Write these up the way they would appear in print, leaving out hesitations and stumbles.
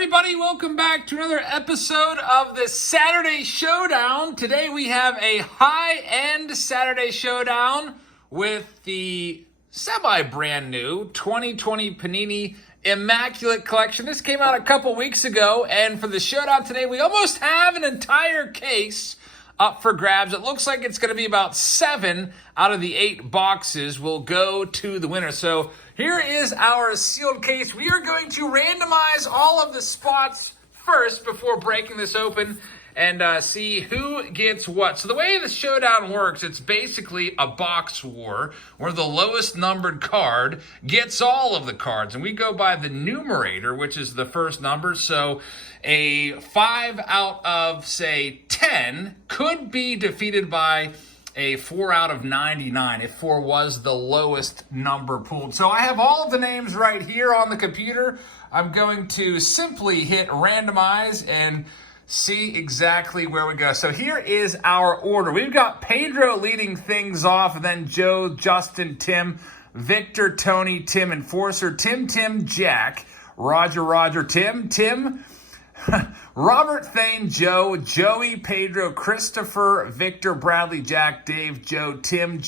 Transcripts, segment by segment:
everybody, welcome back to another episode of the Saturday Showdown. Today we have a high-end Saturday Showdown with the semi-brand new 2020 Panini Immaculate collection. This came out a couple weeks ago, and for the Showdown today, we almost have an entire case up for grabs. It looks like it's going to be about 7 out of the 8 boxes will go to the winner. So here is our sealed case. We are going to randomize all of the spots first before breaking this open and see who gets what. So the way the Showdown works, it's basically a box war where the lowest numbered card gets all of the cards. And we go by the numerator, which is the first number. So a 5 out of, say, 10 could be defeated by a 4 out of 99 if 4 was the lowest number pulled. So I have all of the names right here on the computer. I'm going to simply hit randomize and see exactly where we go. So here is our order. We've got Pedro leading things off, then Joe, Justin, Tim, Victor, Tony, Tim, Enforcer, Tim, Jack, Roger, Tim, Robert, Thane, Joe, Joey, Pedro, Christopher, Victor, Bradley, Jack, Dave, Joe, Tim,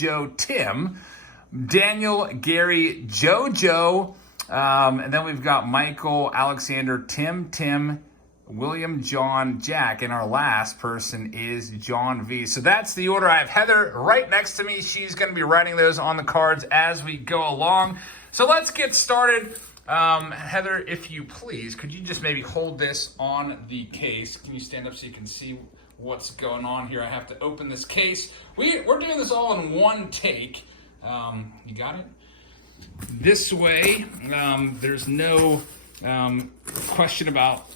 Daniel, Gary, Joe, and then we've got Michael, Alexander, Tim, William, John, Jack, and our last person is John V. So that's the order. I have Heather right next to me. She's going to be writing those on the cards as we go along. So let's get started. Heather, if you please, could you just maybe hold this on the case? Can you stand up so you can see what's going on here? I have to open this case. We're doing this all in one take. You got it? This way, there's no question about,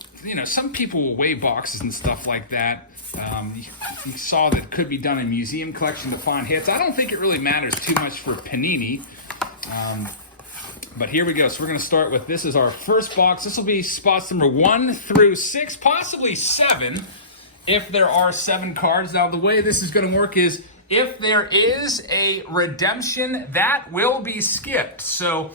some people will weigh boxes and stuff like that. You saw that could be done in museum collection to find hits. I don't think it really matters too much for Panini. But here we go. So we're going to start with, this is our first box. This will be spots number 1 through 6, possibly 7, if there are 7 cards. Now, the way this is going to work is if there is a redemption, that will be skipped. So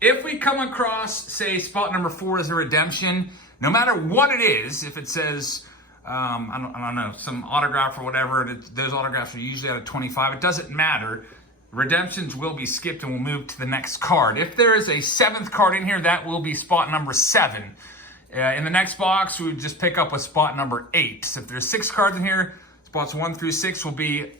if we come across, say, spot number 4 is a redemption, no matter what it is, if it says, I don't know, some autograph or whatever, those autographs are usually out of 25, it doesn't matter. Redemptions will be skipped and we'll move to the next card. If there is a 7th card in here, that will be spot number 7. In the next box, we would just pick up with spot number 8. So if there's 6 cards in here, spots 1 through 6 will be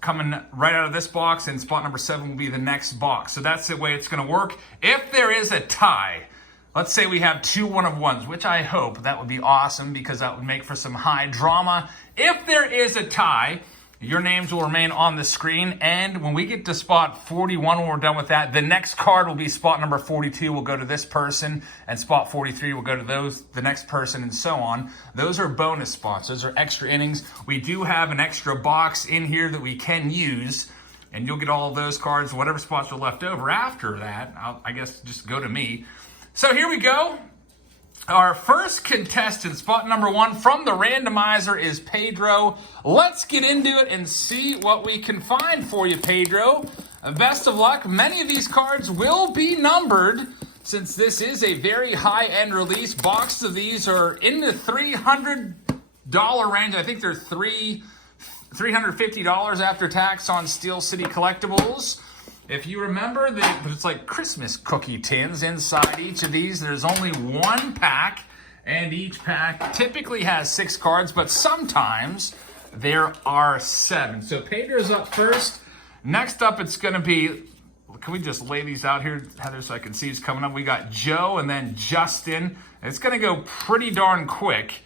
coming right out of this box, and spot number 7 will be the next box. So that's the way it's going to work. If there is a tie, let's say we have 2 1-of-1s, which I hope, that would be awesome because that would make for some high drama. If there is a tie, your names will remain on the screen, and when we get to spot 41, when we're done with that, the next card will be spot number 42 will go to this person, and spot 43 will go to the next person, and so on. Those are bonus spots. Those are extra innings. We do have an extra box in here that we can use, and you'll get all of those cards, whatever spots are left over after that. I guess just go to me. So here we go. Our first contestant, spot number 1 from the randomizer, is Pedro. Let's get into it and see what we can find for you, Pedro. Best of luck. Many of these cards will be numbered since this is a very high-end release. Boxes of these are in the $300 range. I think they're $350 after tax on Steel City Collectibles. If you remember, it's like Christmas cookie tins inside each of these. There's only 1 pack, and each pack typically has 6 cards, but sometimes there are 7. So Pedro's up first. Next up, it's going to be, can we just lay these out here, Heather, so I can see who's coming up? We got Joe and then Justin. It's going to go pretty darn quick.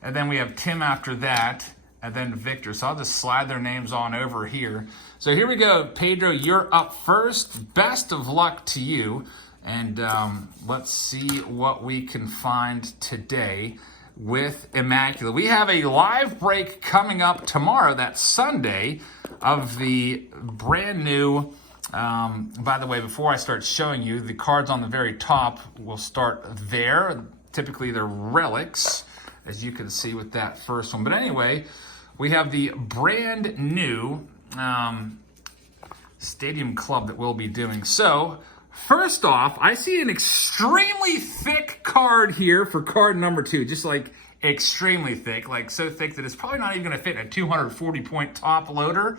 And then we have Tim after that, and then Victor. So I'll just slide their names on over here. So here we go. Pedro, you're up first. Best of luck to you. And let's see what we can find today with Immaculate. We have a live break coming up tomorrow, that's Sunday, of the brand new, by the way, before I start showing you, the cards on the very top will start there. Typically they're relics, as you can see with that first one. But anyway, we have the brand new Stadium Club that we'll be doing. So first off, I see an extremely thick card here for card number 2. Just like extremely thick, like so thick that it's probably not even going to fit in a 240-point top loader.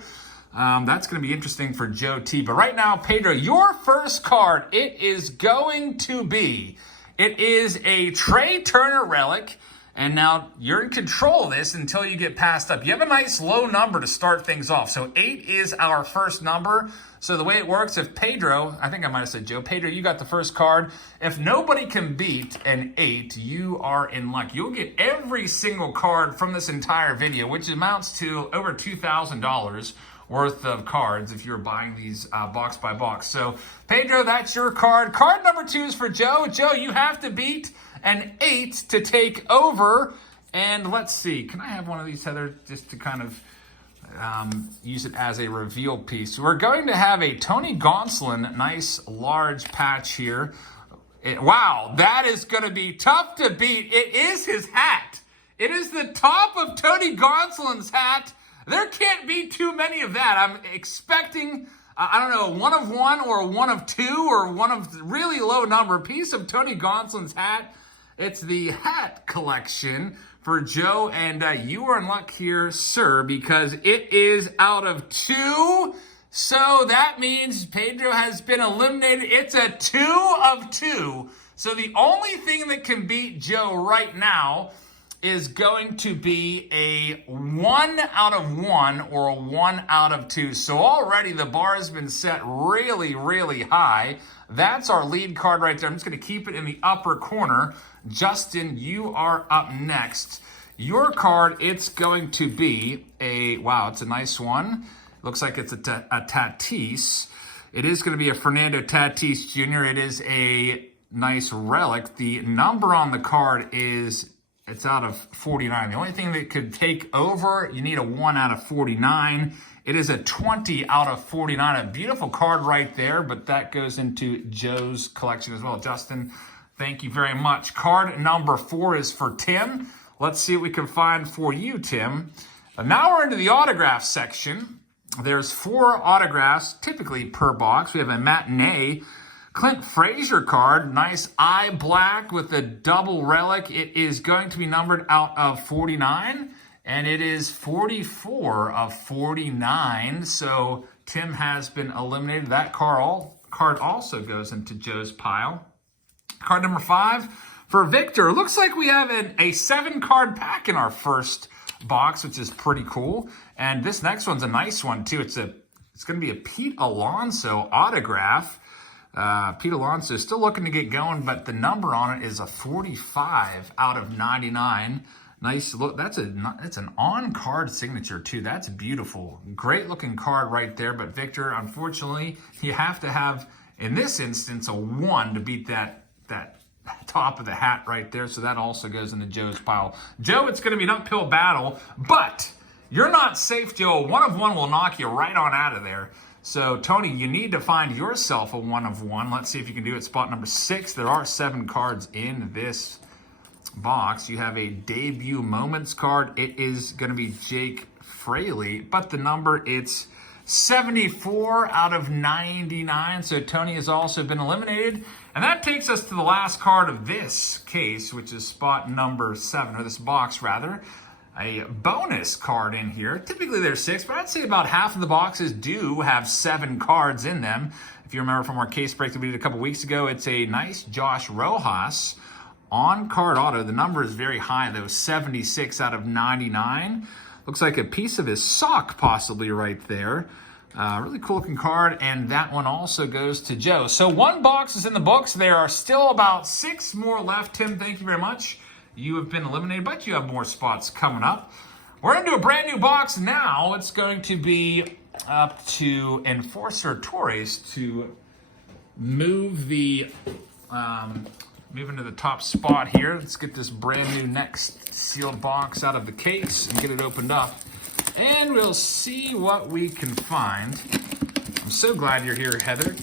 That's going to be interesting for Joe T. But right now, Pedro, your first card, it is a Trey Turner relic. And now you're in control of this until you get passed up. You have a nice low number to start things off. So 8 is our first number. So the way it works, if Pedro, I think I might have said Joe, Pedro, you got the first card. If nobody can beat an 8, you are in luck. You'll get every single card from this entire video, which amounts to over $2,000 worth of cards if you're buying these box by box. So Pedro, that's your card. Card number 2 is for Joe. Joe, you have to beat an 8 to take over. And let's see, can I have one of these, Heather, just to kind of use it as a reveal piece? We're going to have a Tony Gonsolin, nice large patch here. Wow, that is going to be tough to beat. It is his hat. It is the top of Tony Gonsolin's hat. There can't be too many of that. I'm expecting, I don't know, 1 of 1 or 1 of 2 or 1 of really low number piece of Tony Gonsolin's hat. It's the hat collection for Joe, and you are in luck here, sir, because it is out of 2. So that means Pedro has been eliminated. It's a 2 of 2. So the only thing that can beat Joe right now is going to be a 1 out of 1 or a 1 out of 2. So already the bar has been set really, really high. That's our lead card right there. I'm just going to keep it in the upper corner. Justin, you are up next. Your card, it's going to be a, wow, it's a nice one. Looks like it's a Tatis. It is going to be a Fernando Tatis Jr. It is a nice relic. The number on the card is, it's out of 49. The only thing that could take over, you need a 1 out of 49. It is a 20 out of 49. A beautiful card right there, but that goes into Joe's collection as well. Justin, thank you very much. Card number 4 is for Tim. Let's see what we can find for you, Tim. Now we're into the autograph section. There's 4 autographs, typically per box. We have a Matinee Clint Frazier card, nice eye black with a double relic. It is going to be numbered out of 49, and it is 44 of 49. So Tim has been eliminated. That card also goes into Joe's pile. Card number 5 for Victor. Looks like we have a 7-card pack in our first box, which is pretty cool. And this next one's a nice one too. It's going to be a Pete Alonso autograph. Pete Alonso is still looking to get going, but the number on it is a 45 out of 99. Nice look. It's an on-card signature too. That's beautiful. Great looking card right there. But Victor, unfortunately, you have to have, in this instance, a 1 to beat that top of the hat right there. So that also goes into Joe's pile. Joe, it's going to be an uphill battle, but you're not safe, Joe. 1 of 1 will knock you right on out of there. So, Tony, you need to find yourself a 1 of 1. Let's see if you can do it. Spot number 6. There are 7 cards in this box. You have a debut moments card. It is going to be Jake Fraley, but the number, it's 74 out of 99. So, Tony has also been eliminated. And that takes us to the last card of this case, which is spot number 7, or this box, rather. A bonus card in here. Typically there's 6, but I'd say about half of the boxes do have 7 cards in them. If you remember from our case break that we did a couple weeks ago, it's a nice Josh Rojas on-card auto. The number is very high though, 76 out of 99. Looks like a piece of his sock possibly right there. Really cool looking card, and that one also goes to Joe. So 1 box is in the books. There are still about 6 more left. Tim, thank you very much. You have been eliminated, but you have more spots coming up. We're into a brand new box now. It's going to be up to Enforcer Torres to move into the top spot here. Let's get this brand new next sealed box out of the case and get it opened up. And we'll see what we can find. I'm so glad you're here, Heather,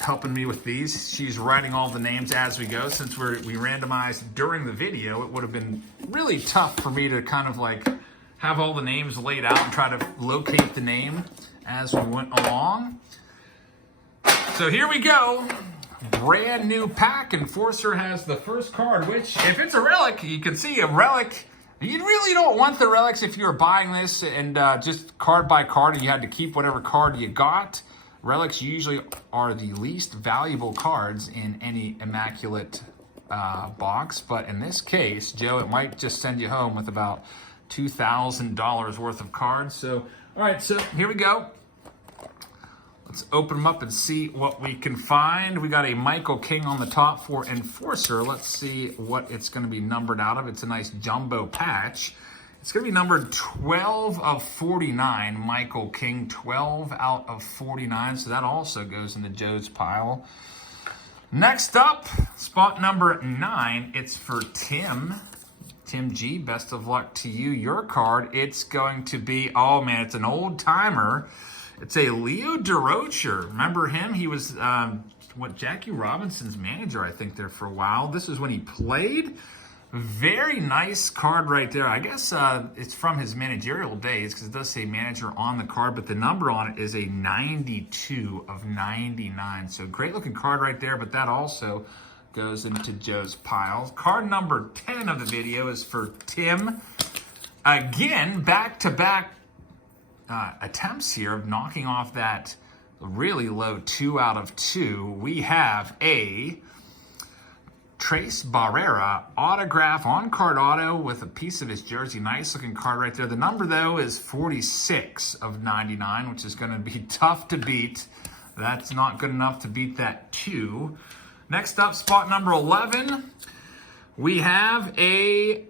helping me with these. She's writing all the names as we go. Since we randomized during the video, it would have been really tough for me to kind of like have all the names laid out and try to locate the name as we went along. So here we go. brand new pack. Enforcer has the first card, which, if it's a relic, you can see a relic. You really don't want the relics if you were buying this and just card by card and you had to keep whatever card you got. Relics usually are the least valuable cards in any Immaculate box, but in this case, Joe, it might just send you home with about $2,000 worth of cards. So, all right, so here we go. Let's open them up and see what we can find. We got a Michael King on the top for Enforcer. Let's see what it's going to be numbered out of. It's a nice jumbo patch. It's going to be numbered 12 of 49, Michael King, 12 out of 49. So that also goes into Joe's pile. Next up, spot number 9. It's for Tim. Tim G, best of luck to you. Your card, it's going to be, oh man, it's an old timer. It's a Leo DeRocher. Remember him? He was, Jackie Robinson's manager, I think, there for a while. This is when he played. Very nice card right there. I guess it's from his managerial days because it does say manager on the card, but the number on it is a 92 of 99. So great looking card right there, but that also goes into Joe's pile. Card number 10 of the video is for Tim. Again, back-to-back attempts here of knocking off that really low 2 out of 2. We have a Trace Barrera autograph on-card auto with a piece of his jersey. Nice looking card right there. The number, though, is 46 of 99, which is going to be tough to beat. That's not good enough to beat that 2. Next up, spot number 11, we have a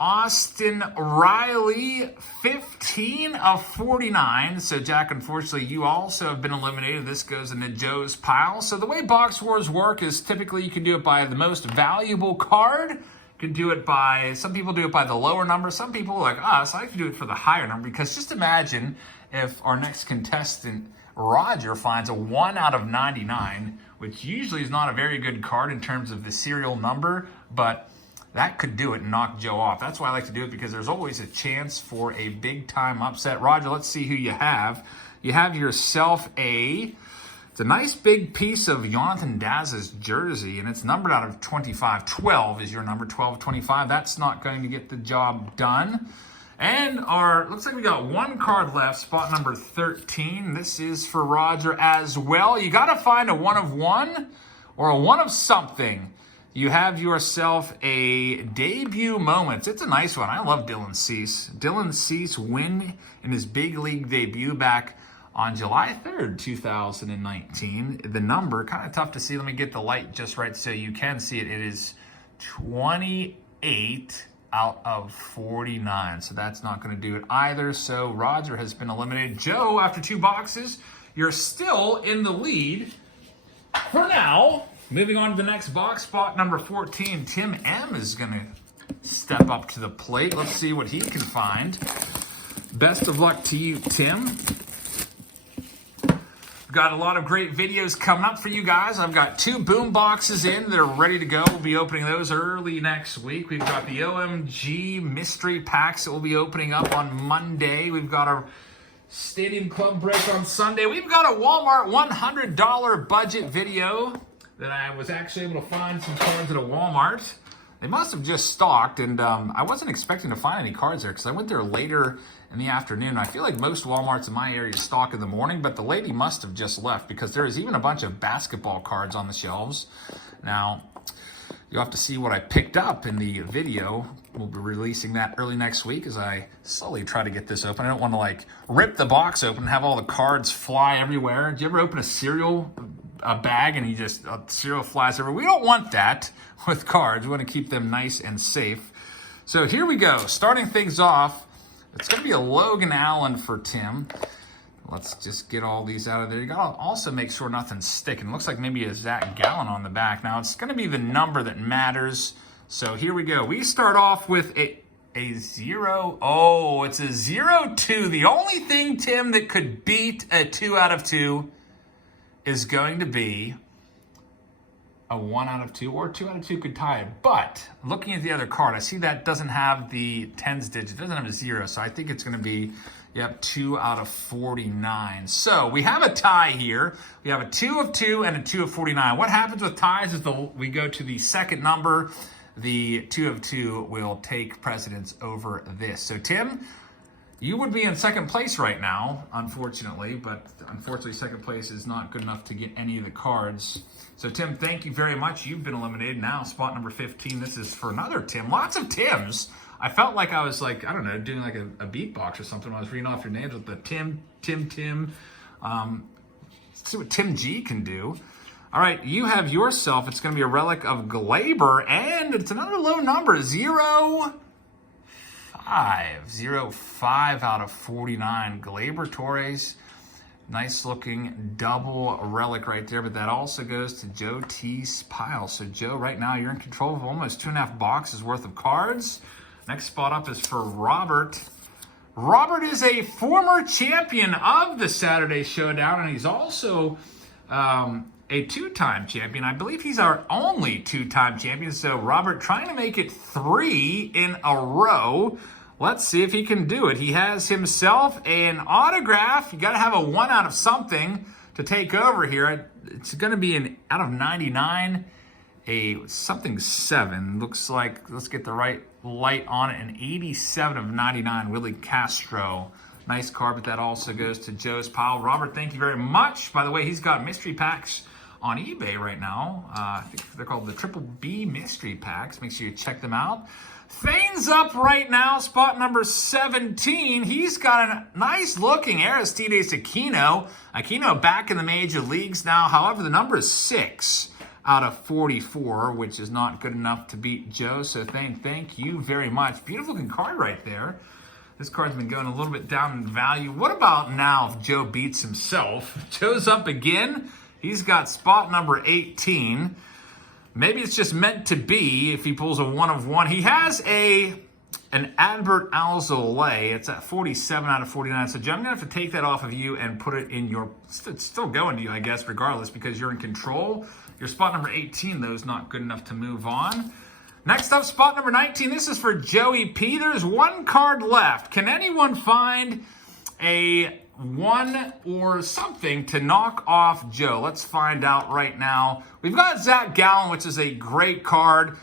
Austin Riley, 15 of 49. So, Jack, unfortunately, you also have been eliminated. This goes into Joe's pile. So the way Box Wars work is typically you can do it by the most valuable card. You can do it by, some people do it by the lower number. Some people, like us, I like to do it for the higher number, because just imagine if our next contestant, Roger, finds a 1 out of 99, which usually is not a very good card in terms of the serial number, but that could do it and knock Joe off. That's why I like to do it, because there's always a chance for a big-time upset. Roger, let's see who you have. You have yourself it's a nice big piece of Jonathan Daz's jersey, and it's numbered out of 25. 12 is your number, 12 of 25. That's not going to get the job done. And looks like we got one card left, spot number 13. This is for Roger as well. You got to find a 1 of 1 or a 1 of something. You have yourself a debut moments. It's a nice one. I love Dylan Cease. Dylan Cease win in his big league debut back on July 3rd, 2019. The number, kind of tough to see. Let me get the light just right so you can see it. It is 28 out of 49. So that's not going to do it either. So Roger has been eliminated. Joe, after 2 boxes, you're still in the lead for now. Moving on to the next box, spot number 14. Tim M is going to step up to the plate. Let's see what he can find. Best of luck to you, Tim. We've got a lot of great videos coming up for you guys. I've got 2 boom boxes in that are ready to go. We'll be opening those early next week. We've got the OMG mystery packs that we'll be opening up on Monday. We've got our Stadium Club break on Sunday. We've got a Walmart $100 budget video that I was actually able to find some cards at a Walmart. They must have just stocked, and I wasn't expecting to find any cards there because I went there later in the afternoon. I feel like most Walmarts in my area stock in the morning, but the lady must have just left because there is even a bunch of basketball cards on the shelves. Now, you'll have to see what I picked up in the video. We'll be releasing that early next week as I slowly try to get this open. I don't want to like rip the box open and have all the cards fly everywhere. Do you ever open a cereal bag and cereal flies everywhere? We don't want that with cards. We want to keep them nice and safe. So here we go. Starting things off, it's going to be a Logan Allen for Tim. Let's just get all these out of there. You got to also make sure nothing's sticking. It looks like maybe a Zach Gallen on the back. Now, it's going to be the number that matters. So here we go. We start off with a 0. Oh, it's a 0-2. The only thing, Tim, that could beat a 2 out of 2 is going to be a 1 out of 2 or 2 out of 2 could tie it. But looking at the other card, I see that doesn't have the tens digit, doesn't have a 0. So I think it's going to be, yep, 2 out of 49. So we have a tie here. We have a 2 of 2 and a 2 of 49. What happens with ties is we go to the second number. The 2 of 2 will take precedence over this. So Tim, you would be in second place right now, unfortunately, but unfortunately second place is not good enough to get any of the cards. So Tim, thank you very much. You've been eliminated. Now spot number 15. This is for another Tim. Lots of Tims. I felt like I was like, I don't know, doing like a beatbox or something when I was reading off your names with the Tim. Let's see what Tim G can do. All right, you have yourself, it's going to be a relic of Glaber, and it's another low number, 0, 5. 0, 5 out of 49. Glaber Torres, nice looking double relic right there, but that also goes to Joe T's pile. So Joe, right now you're in control of almost 2.5 boxes worth of cards. Next spot up is for Robert. Robert is a former champion of the Saturday Showdown, and he's also a 2-time champion. I believe he's our only 2-time champion. So Robert trying to make it 3 in a row. Let's see if he can do it. He has himself an autograph. You got to have a 1 out of something to take over here. It's going to be an out of 99, a something 7. Looks like, let's get the right light on it, an 87 of 99, Willie Castro. Nice card, but that also goes to Joe's pile. Robert, thank you very much. By the way, he's got mystery packs on eBay right now. I think they're called the Triple B Mystery Packs. Make sure you check them out. Thane's up right now, spot number 17. He's got a nice looking Aristides Aquino. Aquino back in the major leagues now. However, the number is 6 out of 44, which is not good enough to beat Joe. So Thane, thank you very much. Beautiful looking card right there. This card's been going a little bit down in value. What about now if Joe beats himself? Joe's up again. He's got spot number 18. Maybe it's just meant to be if he pulls a 1 of 1. He has an Adbert Alzolay. It's at 47 out of 49. So Joe, I'm going to have to take that off of you and put it in your... It's still going to you, I guess, regardless, because you're in control. Your spot number 18, though, is not good enough to move on. Next up, spot number 19. This is for Joey P. There's 1 card left. Can anyone find a 1 or something to knock off Joe? Let's find out right now. We've got Zach Gallen, which is a great card.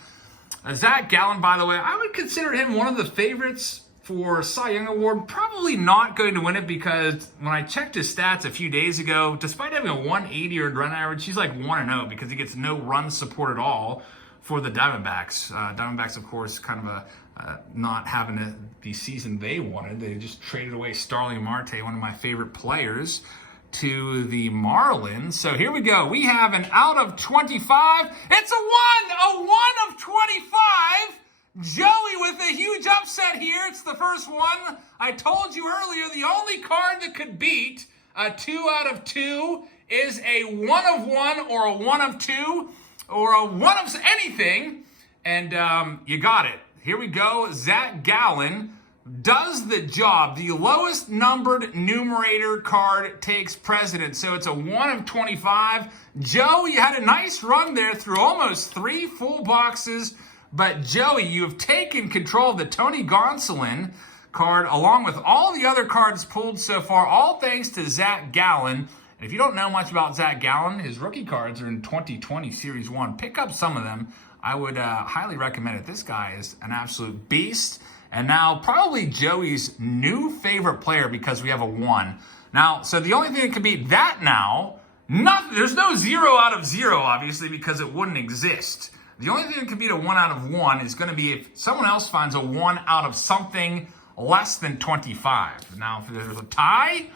Zach Gallen, by the way, I would consider him one of the favorites for Cy Young Award. Probably not going to win it because when I checked his stats a few days ago, despite having a 180 earned run average, he's like 1-0 because he gets no run support at all for the Diamondbacks. Diamondbacks, of course, kind of not having the season they wanted. They just traded away Starling Marte, one of my favorite players, to the Marlins. So here we go. We have an out of 25. It's a 1 of 25. Joey with a huge upset here. It's the first one. I told you earlier, the only card that could beat a 2 out of 2 is a 1 of 1 or a 1 of 2 or a 1 of anything. And you got it. Here we go. Zach Gallen does the job. The lowest numbered numerator card takes precedence. So it's a 1 of 25. Joe, you had a nice run there through almost 3 full boxes. But Joey, you have taken control of the Tony Gonsolin card along with all the other cards pulled so far, all thanks to Zach Gallen. And if you don't know much about Zach Gallen, his rookie cards are in 2020 Series 1. Pick up some of them. I would highly recommend it. This guy is an absolute beast. And now probably Joey's new favorite player because we have a 1. Now, so the only thing that could beat that now, there's no 0 out of 0, obviously, because it wouldn't exist. The only thing that could beat a 1 out of 1 is going to be if someone else finds a 1 out of something less than 25. Now, if there's a tie,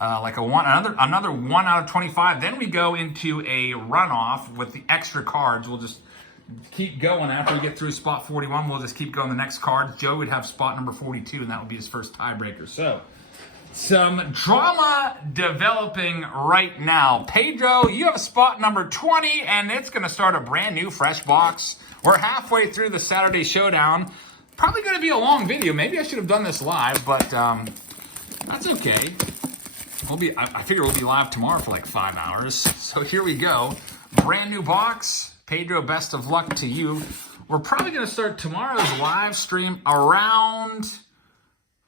like another 1 out of 25, then we go into a runoff with the extra cards. We'll just keep going. After we get through spot 41, we'll just keep going the next cards. Joe would have spot number 42, and that would be his first tiebreaker. So, some drama developing right now. Pedro, you have spot number 20, and it's going to start a brand new fresh box. We're halfway through the Saturday Showdown. Probably going to be a long video. Maybe I should have done this live, but that's okay. I figure we'll be live tomorrow for like 5 hours. So here we go. Brand new box. Pedro, best of luck to you. We're probably going to start tomorrow's live stream around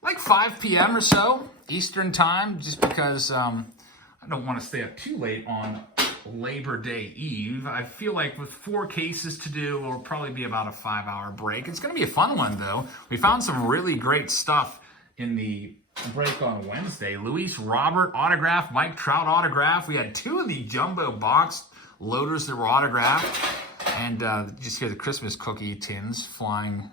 like 5 p.m. or so Eastern time, just because I don't want to stay up too late on Labor Day Eve. I feel like with 4 cases to do, it'll probably be about a 5-hour break. It's going to be a fun one, though. We found some really great stuff in the break on Wednesday. Luis Robert autograph, Mike Trout autograph. We had 2 of the jumbo box loaders that were autographed. And just hear the Christmas cookie tins flying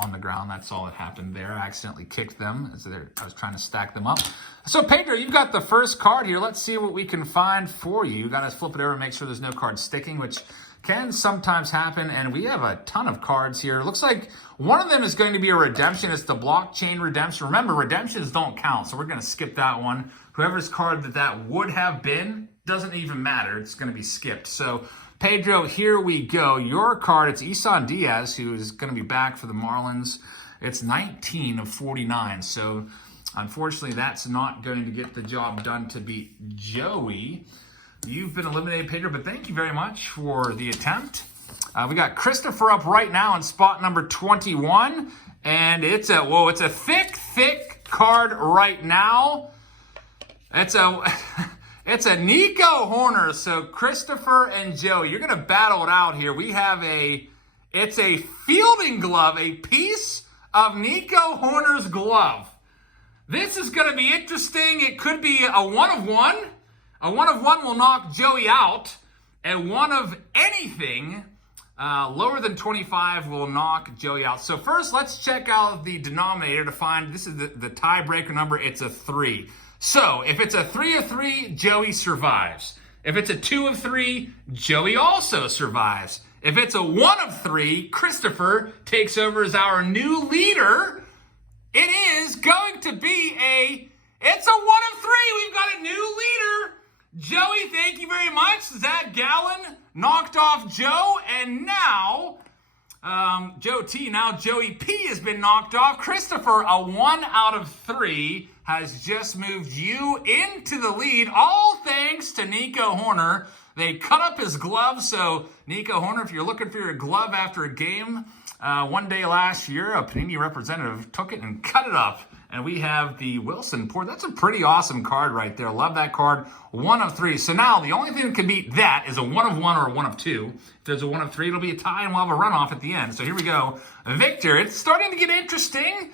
on the ground. That's all that happened there. I accidentally kicked them as I was trying to stack them up. So, Pedro, you've got the first card here. Let's see what we can find for you. You got to flip it over and make sure there's no card sticking, which can sometimes happen. And we have a ton of cards here. It looks like one of them is going to be a redemption. It's the blockchain redemption. Remember, redemptions don't count, so we're going to skip that one. Whoever's card that would have been doesn't even matter. It's going to be skipped. So, Pedro, here we go. Your card, it's Isan Diaz, who is going to be back for the Marlins. It's 19 of 49. So, unfortunately, that's not going to get the job done to beat Joey. You've been eliminated, Pedro, but thank you very much for the attempt. We got Christopher up right now in spot number 21. And it's a thick card right now. It's a Nico Hoerner. So Christopher and Joe, you're going to battle it out here. We have it's a fielding glove, a piece of Nico Hoerner's glove. This is going to be interesting. It could be a 1-of-1. A 1-of-1 will knock Joey out. A 1 of anything lower than 25 will knock Joey out. So first, let's check out the denominator to find, this is the tiebreaker number. It's a 3. So, if it's a 3 of 3, Joey survives. If it's a 2 of 3, Joey also survives. If it's a 1 of 3, Christopher takes over as our new leader. It is going to be it's a 1 of 3. We've got a new leader. Joey, thank you very much. Zach Gallen knocked off Joe, and now Joe T, now Joey P has been knocked off. Christopher, a 1 out of 3, has just moved you into the lead, all thanks to Nico Hoerner. They cut up his glove, so Nico Hoerner, if you're looking for your glove after a game, one day last year, a Panini representative took it and cut it up. And we have the Wilson Port. That's a pretty awesome card right there. Love that card. 1 of 3. So now the only thing that can beat that is a 1-of-1 or a 1 of 2. If there's a 1 of 3, it'll be a tie and we'll have a runoff at the end. So here we go. Victor, it's starting to get interesting.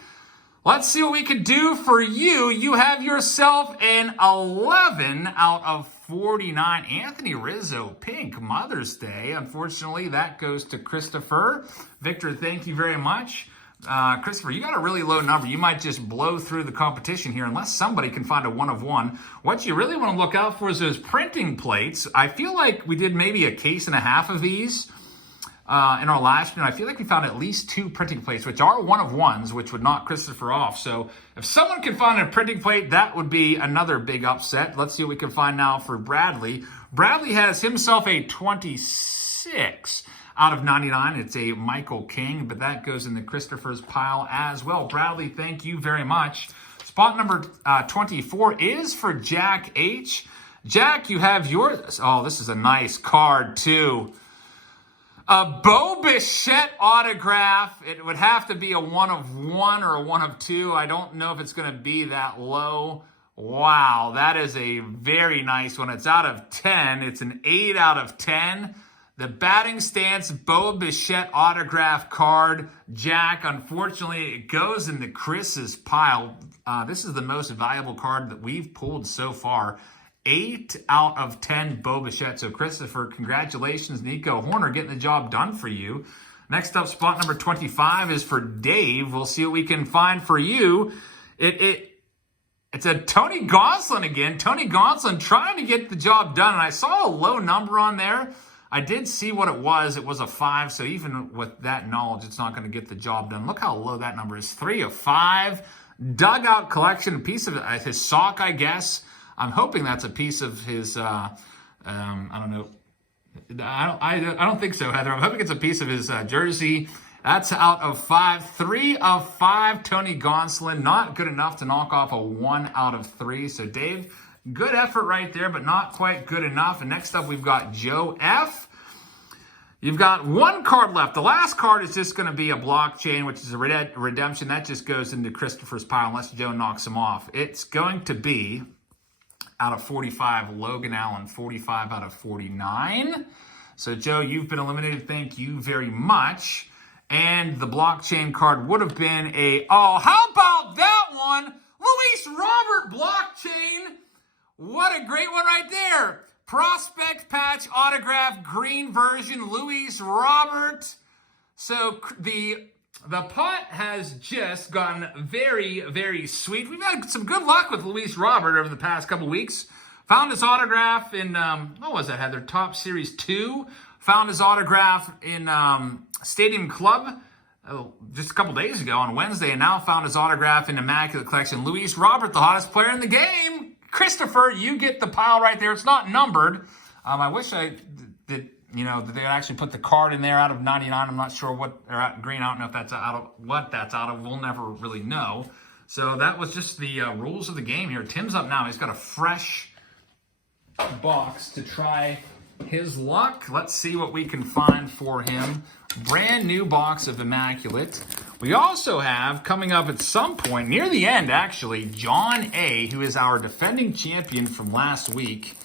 Let's see what we can do for you. You have yourself an 11 out of 49. Anthony Rizzo, pink, Mother's Day. Unfortunately, that goes to Christopher. Victor, thank you very much. Christopher, you got a really low number. You might just blow through the competition here unless somebody can find a 1-of-1. What you really want to look out for is those printing plates. I feel like we did maybe a case and a half of these in our last one. I feel like we found at least 2 printing plates, which are 1-of-1s, which would knock Christopher off. So if someone can find a printing plate, that would be another big upset. Let's see what we can find now for Bradley. Bradley has himself a 26 out of 99. It's a Michael King, but that goes in the Christopher's pile as well. Bradley, thank you very much. Spot number 24 is for Jack H. Jack, you have yours. Oh, this is a nice card, too. A Bo Bichette autograph. It would have to be a 1-of-1 or a 1 of 2. I don't know if it's going to be that low. Wow, that is a very nice one. It's out of 10. It's an 8 out of 10. The batting stance Bo Bichette autograph card. Jack, unfortunately, it goes into Chris's pile. This is the most valuable card that we've pulled so far. 8 out of 10 Bo Bichette. So, Christopher, congratulations. Nico Hoerner getting the job done for you. Next up, spot number 25 is for Dave. We'll see what we can find for you. It's a Tony Gonsolin again. Tony Gonsolin trying to get the job done. And I saw a low number on there. I did see what it was. It was a 5, so even with that knowledge, it's not going to get the job done. Look how low that number is. 3 of 5. Dugout collection, a piece of his sock, I guess. I'm hoping that's a piece of his, I don't know. I don't think so, Heather. I'm hoping it's a piece of his jersey. That's out of 5. 3 of 5, Tony Gonsolin. Not good enough to knock off a 1 out of 3. So, Dave, good effort right there, but not quite good enough. And next up, we've got Joe F. You've got one card left. The last card is just going to be a blockchain, which is a redemption. That just goes into Christopher's pile unless Joe knocks him off. It's going to be, out of 45, Logan Allen, 45 out of 49. So, Joe, you've been eliminated. Thank you very much. And the blockchain card would have been oh, how about that one? Luis Robert blockchain. What a great one right there. Prospect patch autograph green version, Luis Robert. So the putt has just gotten very, very sweet. We've had some good luck with Luis Robert over the past couple weeks. Found his autograph in, what was that, Heather? Top Series 2. Found his autograph in Stadium Club just a couple days ago on Wednesday, and now found his autograph in Immaculate Collection. Luis Robert, the hottest player in the game. Christopher, you get the pile right there. It's not numbered. I wish that they actually put the card in there out of 99. I'm not sure what, or green. I don't know if that's out of what that's out of. We'll never really know. So that was just the rules of the game here. Tim's up now. He's got a fresh box to try his luck. Let's see what we can find for him. Brand new box of Immaculate. We also have, coming up at some point, near the end actually, John A., who is our defending champion from last week.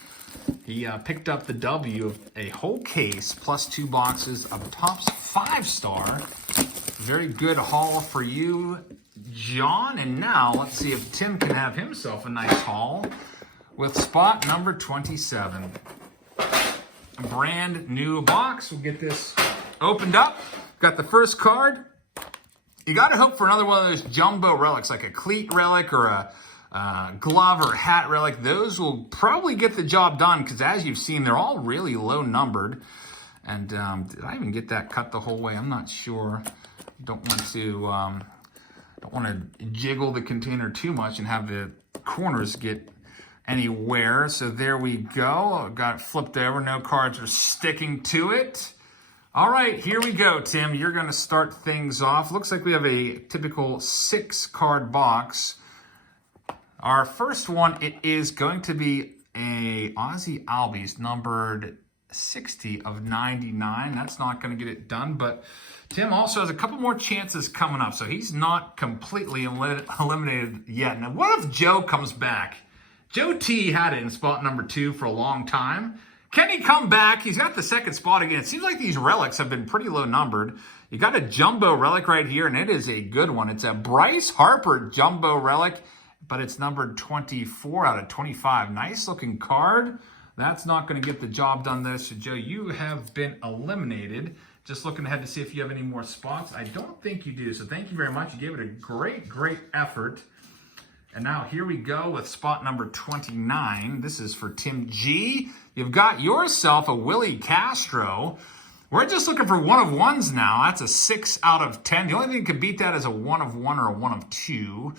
He picked up the W of a whole case plus 2 boxes of Topps 5-star. Very good haul for you, John. And now let's see if Tim can have himself a nice haul with spot number 27. A brand new box. We'll get this opened up. Got the first card. You got to hope for another one of those jumbo relics, like a cleat relic or a glove or hat relic. Those will probably get the job done because, as you've seen, they're all really low numbered. And did I even get that cut the whole way? I'm not sure. Don't want to jiggle the container too much and have the corners get anywhere. So there we go. Got it flipped over. No cards are sticking to it. All right, here we go, Tim. You're going to start things off. Looks like we have a typical 6-card box. Our first one, it is going to be a Ozzie Albies numbered 60 of 99. That's not going to get it done, but Tim also has a couple more chances coming up, so he's not completely eliminated yet. Now, what if Joe comes back? Joe T had it in spot number 2 for a long time. Can he come back? He's got the second spot again. It seems like these relics have been pretty low numbered. You got a jumbo relic right here, and it is a good one. It's a Bryce Harper jumbo relic, but it's numbered 24 out of 25. Nice looking card. That's not going to get the job done there. So, Joe, you have been eliminated. Just looking ahead to see if you have any more spots. I don't think you do, so thank you very much. You gave it a great, great effort. And now here we go with spot number 29. This is for Tim G. You've got yourself a Willie Castro. We're just looking for 1 of 1s now. That's a 6 out of 10. The only thing that could beat that is a 1 of 1 or a 1 of 2.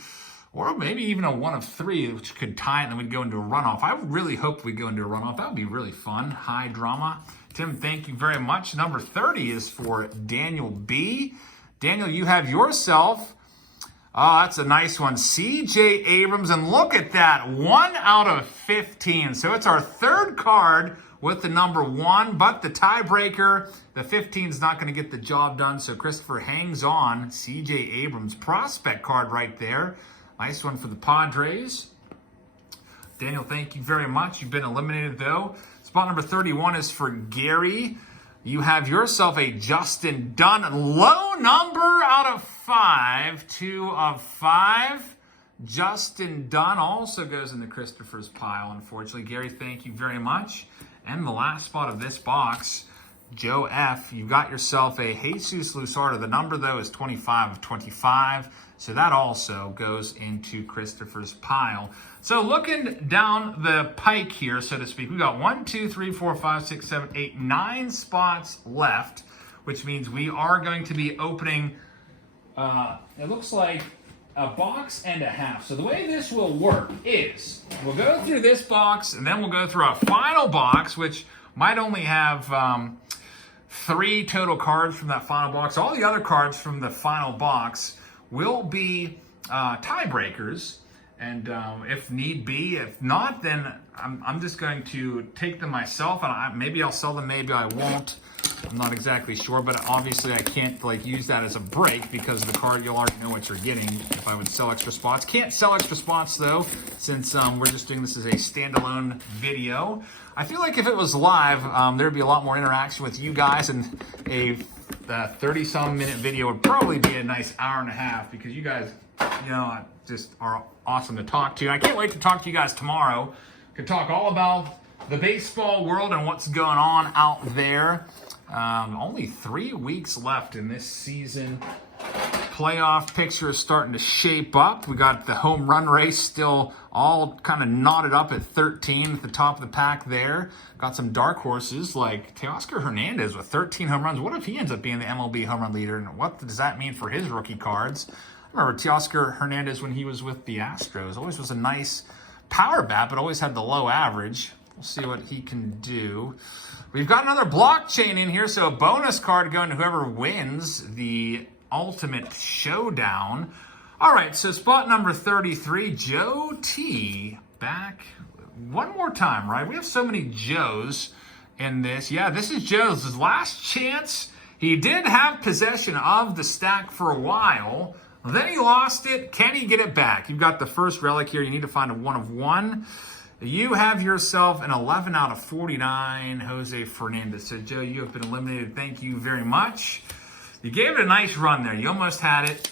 Or maybe even a 1 of 3, which could tie it, and then we'd go into a runoff. I really hope we go into a runoff. That would be really fun. High drama. Tim, thank you very much. Number 30 is for Daniel B. Daniel, you have yourself... Oh, that's a nice one. C.J. Abrams, and look at that. 1 out of 15. So it's our third card with the number 1, but the tiebreaker, the 15 is not going to get the job done. So Christopher hangs on. C.J. Abrams, prospect card right there. Nice one for the Padres. Daniel, thank you very much. You've been eliminated, though. Spot number 31 is for Gary. You have yourself a Justin Dunn. Low number out of 5. 2 of 5. Justin Dunn also goes into Christopher's pile, unfortunately. Gary, thank you very much. And the last spot of this box, Joe F., you got yourself a Jesus Lusardo. The number, though, is 25 of 25. So that also goes into Christopher's pile. So looking down the pike here, so to speak, we've got 1, 2, 3, 4, 5, 6, 7, 8, 9 spots left, which means we are going to be opening, it looks like a box and a half. So the way this will work is we'll go through this box, and then we'll go through a final box, which might only have 3 total cards from that final box. All the other cards from the final box will be tiebreakers, and if need be, if not, then I'm just going to take them myself, and maybe I'll sell them, maybe I won't. I'm not exactly sure, but obviously I can't like use that as a break because the card, you'll already know what you're getting if I would sell extra spots. Can't sell extra spots though, since we're just doing this as a standalone video. I feel like if it was live, there'd be a lot more interaction with you guys, and a 30-some minute video would probably be a nice hour and a half because you guys, you know, just are awesome to talk to. I can't wait to talk to you guys tomorrow. Could talk all about the baseball world and what's going on out there. Only 3 weeks left in this season. Playoff picture is starting to shape up. We got the home run race still all kind of knotted up at 13 at the top of the pack there. Got some dark horses like Teoscar Hernandez with 13 home runs. What if he ends up being the MLB home run leader? And what does that mean for his rookie cards? I remember Teoscar Hernandez when he was with the Astros. Always was a nice power bat, but always had the low average. We'll see what he can do. We've got another blockchain in here, so a bonus card going to whoever wins the Ultimate Showdown. All right, so spot number 33, Joe T. Back one more time, right? We have so many Joes in this. Yeah, this is Joe's last chance. He did have possession of the stack for a while. Then he lost it. Can he get it back? You've got the first relic here. You need to find a 1 of 1. You have yourself an 11 out of 49, Jose Fernandez. So, Joe, you have been eliminated. Thank you very much. You gave it a nice run there. You almost had it.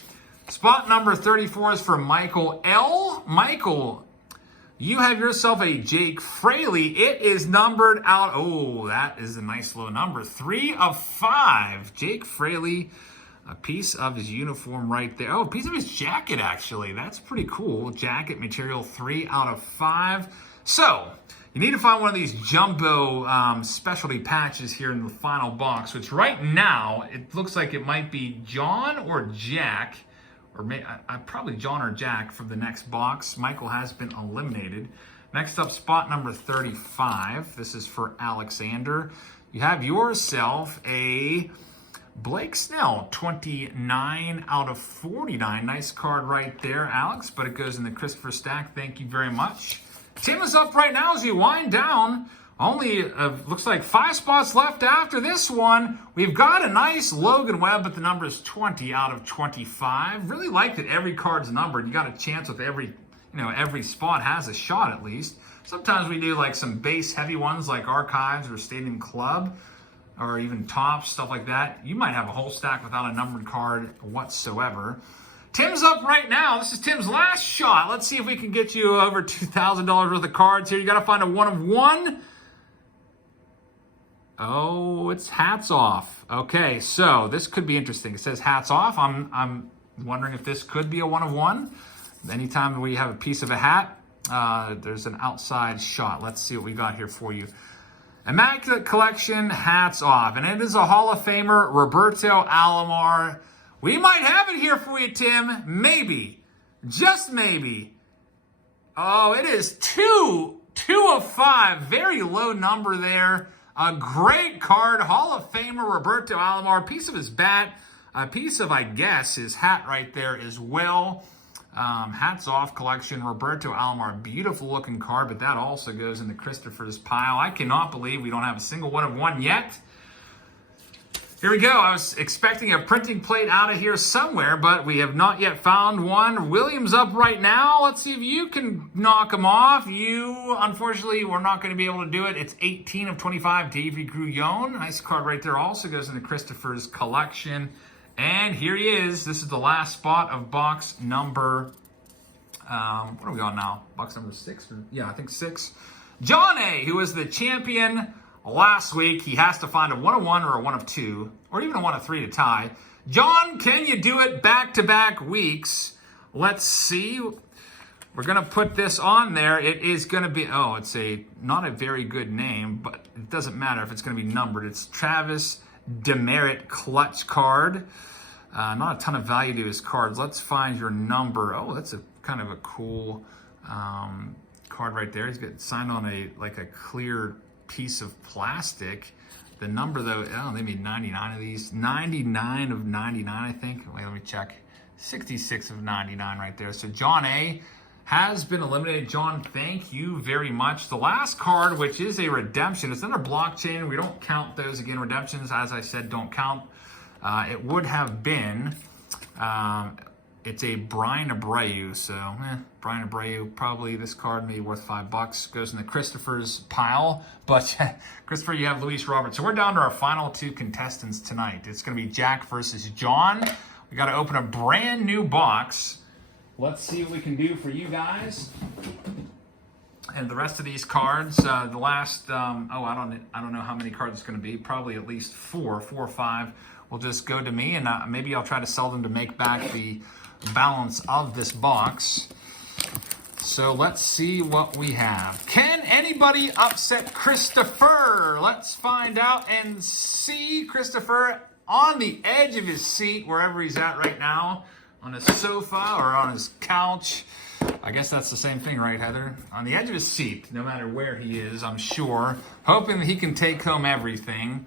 Spot number 34 is for Michael L. Michael, you have yourself a Jake Fraley. It is numbered out. Oh, that is a nice low number. 3 of 5. Jake Fraley, a piece of his uniform right there. Oh, a piece of his jacket, actually. That's pretty cool. Jacket material, 3 out of 5. So, you need to find one of these jumbo specialty patches here in the final box, which right now, it looks like it might be John or Jack, or probably John or Jack from the next box. Michael has been eliminated. Next up, spot number 35. This is for Alexander. You have yourself a Blake Snell, 29 out of 49. Nice card right there, Alex, but it goes in the Christopher stack. Thank you very much. Tim is up right now as we wind down. Only looks like 5 spots left after this one. We've got a nice Logan Webb, but the number is 20 out of 25. Really like that every card's numbered. You got a chance with every spot has a shot at least. Sometimes we do like some base heavy ones like Archives or Stadium Club or even Tops, stuff like that. You might have a whole stack without a numbered card whatsoever. Tim's up right now. This is Tim's last shot. Let's see if we can get you over $2,000 worth of cards here. You got to find a 1 of 1. Oh, it's hats off. Okay, so this could be interesting. It says hats off. I'm wondering if this could be a 1 of 1. Anytime we have a piece of a hat, there's an outside shot. Let's see what we got here for you. Immaculate Collection, hats off. And it is a Hall of Famer, Roberto Alomar. We might have it here for you, Tim. Maybe. Just maybe. Oh, it is 2 of 5. Very low number there. A great card. Hall of Famer Roberto Alomar. Piece of his bat. A piece of, I guess, his hat right there as well. Hats off collection. Roberto Alomar. Beautiful looking card, but that also goes into Christopher's pile. I cannot believe we don't have a single 1 of 1 yet. Here we go. I was expecting a printing plate out of here somewhere, but we have not yet found one. Williams up right now. Let's see if you can knock him off. You, unfortunately, we're not going to be able to do it. It's 18 of 25, Davey Grullon. Nice card right there. Also goes into Christopher's collection. And here he is. This is the last spot of box number, what are we on now? Box number 6? Yeah, I think 6. John A., who was the champion last week. He has to find a 1 of 1 or a 1 of 2, or even a 1 of 3 to tie. John, can you do it back-to-back weeks? Let's see. We're going to put this on there. It is going to be, it's not a very good name, but it doesn't matter if it's going to be numbered. It's Travis Demerit clutch card. Not a ton of value to his cards. Let's find your number. Oh, that's a kind of a cool card right there. He's got signed on a clear piece of plastic. The number though, they made 99 of these. 99 of 99, I think. Wait, let me check. 66 of 99 right there. So John A. has been eliminated. John, thank you very much. The last card, which is a redemption, it's under blockchain. We don't count those. Again, redemptions, as I said, don't count. It would have been, it's a Brian Abreu. So, Brian Abreu, probably this card may be worth $5. Goes in the Christopher's pile. But, Christopher, you have Luis Roberts. So we're down to our final 2 contestants tonight. It's going to be Jack versus John. We got to open a brand new box. Let's see what we can do for you guys. And the rest of these cards, the last, I don't know how many cards it's going to be. Probably at least 4 or 5 will just go to me, and maybe I'll try to sell them to make back the balance of this box. So let's see what we have. Can anybody upset Christopher? Let's find out and see Christopher on the edge of his seat, wherever he's at right now. On his sofa or on his couch. I guess that's the same thing, right, Heather? On the edge of his seat, no matter where he is, I'm sure. Hoping that he can take home everything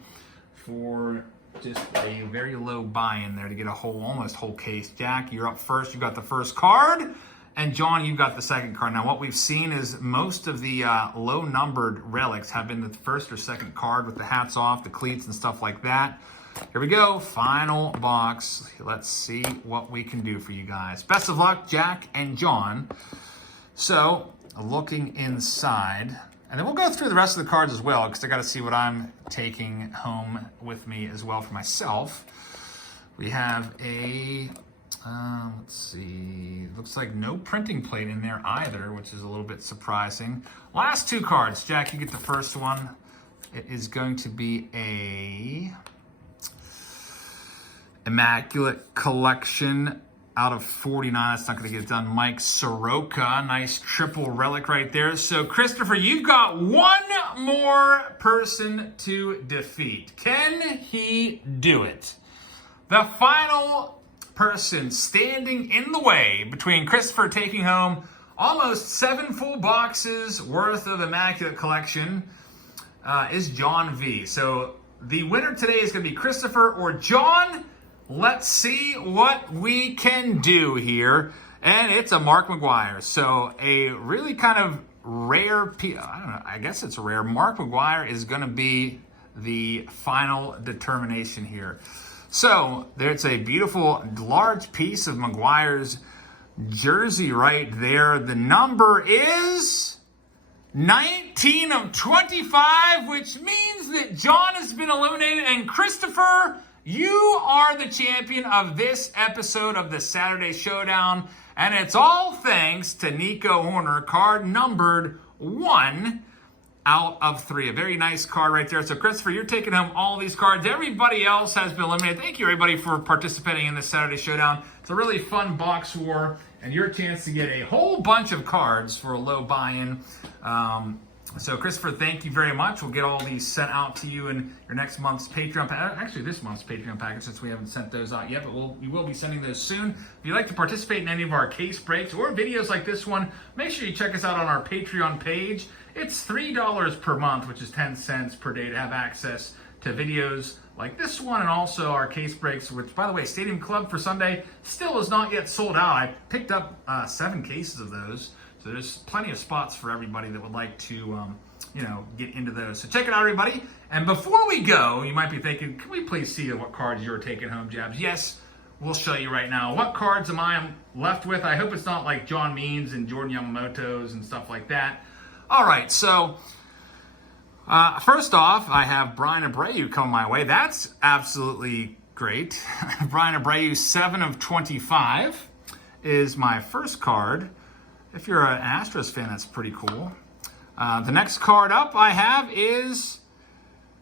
for just a very low buy-in there to get a almost whole case. Jack, you're up first. You got the first card. And John, you've got the second card. Now, what we've seen is most of the low-numbered relics have been the first or second card with the hats off, the cleats, and stuff like that. Here we go, final box. Let's see what we can do for you guys. Best of luck, Jack and John. So, looking inside, and then we'll go through the rest of the cards as well, because I got to see what I'm taking home with me as well for myself. We have a, let's see, looks like no printing plate in there either, which is a little bit surprising. Last 2 cards. Jack, you get the first one. It is going to be a Immaculate collection out of 49. That's not going to get it done. Mike Soroka. Nice triple relic right there. So, Christopher, you've got one more person to defeat. Can he do it? The final person standing in the way between Christopher taking home almost 7 full boxes worth of Immaculate collection is John V. So, the winner today is going to be Christopher or John. Let's see what we can do here. And it's a Mark McGwire. So a really kind of rare, I don't know, I guess it's rare. Mark McGwire is going to be the final determination here. So there's a beautiful large piece of McGwire's jersey right there. The number is 19 of 25, which means that John has been eliminated. And Christopher, you are the champion of this episode of the Saturday Showdown, and it's all thanks to Nico Horner, card numbered 1 out of 3. A very nice card right there. So, Christopher, you're taking home all these cards. Everybody else has been eliminated. Thank you, everybody, for participating in the Saturday Showdown. It's a really fun box war, and your chance to get a whole bunch of cards for a low buy-in. So, Christopher, thank you very much. We'll get all these sent out to you in your next month's Patreon package. Actually, this month's Patreon package, since we haven't sent those out yet, but we will be sending those soon. If you'd like to participate in any of our case breaks or videos like this one, make sure you check us out on our Patreon page. It's $3 per month, which is 10 cents per day, to have access to videos like this one and also our case breaks, which, by the way, Stadium Club for Sunday still is not yet sold out. I picked up 7 cases of those. So there's plenty of spots for everybody that would like to, get into those. So check it out, everybody. And before we go, you might be thinking, can we please see what cards you're taking home, Jabs? Yes, we'll show you right now. What cards am I left with? I hope it's not like John Means and Jordan Yamamoto's and stuff like that. All right, so first off, I have Brian Abreu coming my way. That's absolutely great. Brian Abreu, 7 of 25 is my first card. If you're an Astros fan, that's pretty cool. The next card up I have is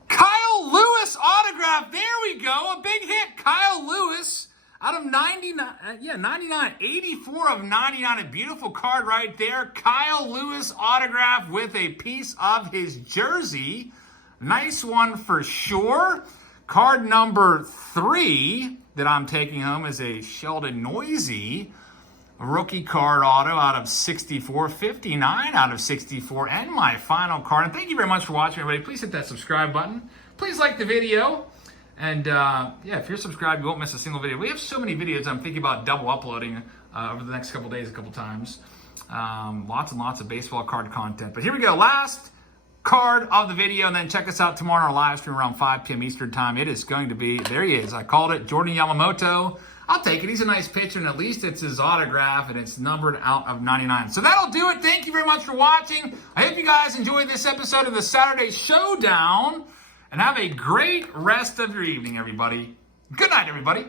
Kyle Lewis autograph. There we go. A big hit. Kyle Lewis out of 99. 99. 84 of 99. A beautiful card right there. Kyle Lewis autograph with a piece of his jersey. Nice one for sure. Card number 3 that I'm taking home is a Sheldon Noisy rookie card auto out of 64, 59 out of 64, and my final card. And thank you very much for watching, everybody. Please hit that subscribe button. Please like the video. And if you're subscribed, you won't miss a single video. We have so many videos I'm thinking about double uploading over the next couple days, a couple times. Lots and lots of baseball card content. But here we go. Last card of the video, and then check us out tomorrow on our live stream around 5 p.m. Eastern time. It is going to be, there he is. I called it, Jordan Yamamoto. I'll take it. He's a nice pitcher, and at least it's his autograph, and it's numbered out of 99. So that'll do it. Thank you very much for watching. I hope you guys enjoyed this episode of the Saturday Showdown, and have a great rest of your evening, everybody. Good night, everybody.